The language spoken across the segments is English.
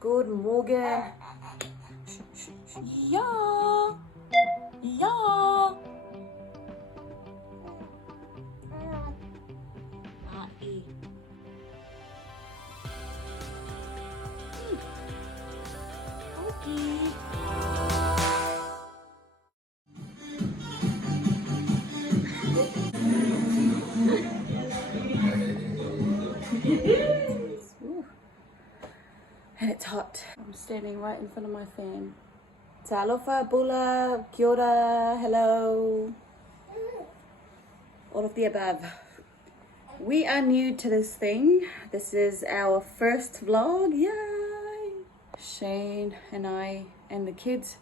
Good morning. Ja. Ja. Ai. Okay. And it's hot. I'm standing right in front of my fan. Talofa, bula, kia ora, hello. All of the above. We are new to this thing. This is our first vlog. Yay! Shane and I and the kids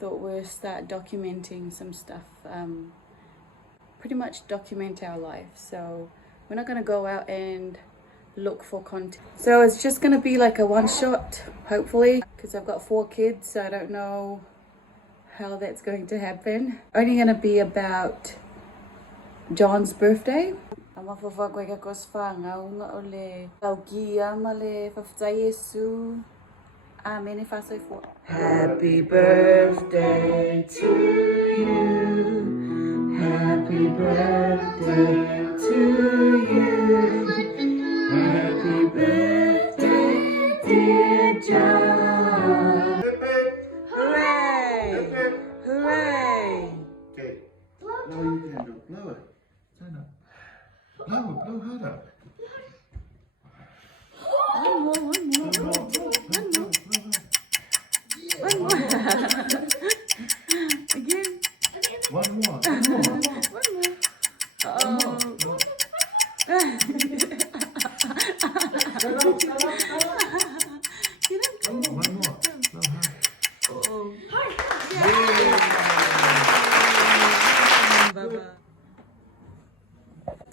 thought we'd start documenting some stuff. Pretty much document our life. So we're not gonna go out and look for content. So it's just gonna be like a one shot, hopefully, because I've got 4 kids, so I don't know how that's going to happen. Only gonna be about John's birthday. Happy birthday to you. Happy birthday to you. Happy birthday, dear John. Hooray! Hooray! Okay. Blow your candle. Blow it. Turn up. Blow it. Blow harder. One more. Blow Again. One more.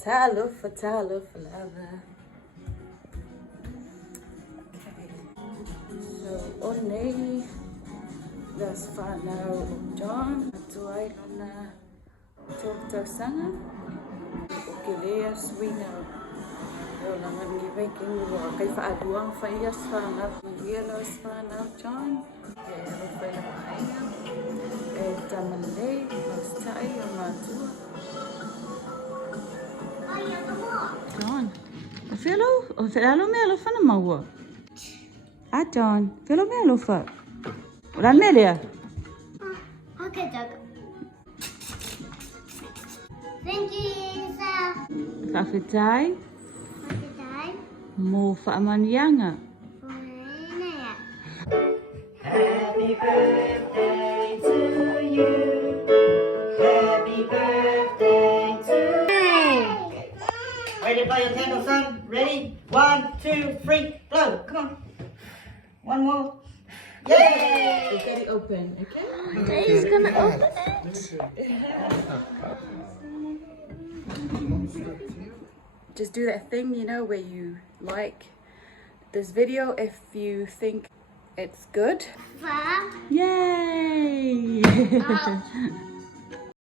Talofa, lover. Okay. So, Onei, that's fanau John, Atoa, lona, tausaga, Ukilea, swina. Langan giveking kay faaduang faias fanau, daniella fanau John, Aiga, tama mastai Atoa. John, felo me alo fana maua. Ah, John, felo me alo fa. Ran melia. Okay, Doug. Thank you, sir. Kafetai, Happy time. mo Faamanatuina. Happy birthday to you. Happy birthday to you. Ready to blow your candle, son? Ready? 1, 2, 3, blow. Come on. One more. Yay! You get it open, okay? Daddy's gonna open it. Just do that thing, you know, where you like this video if you think it's good. Fa. Yay! Oh.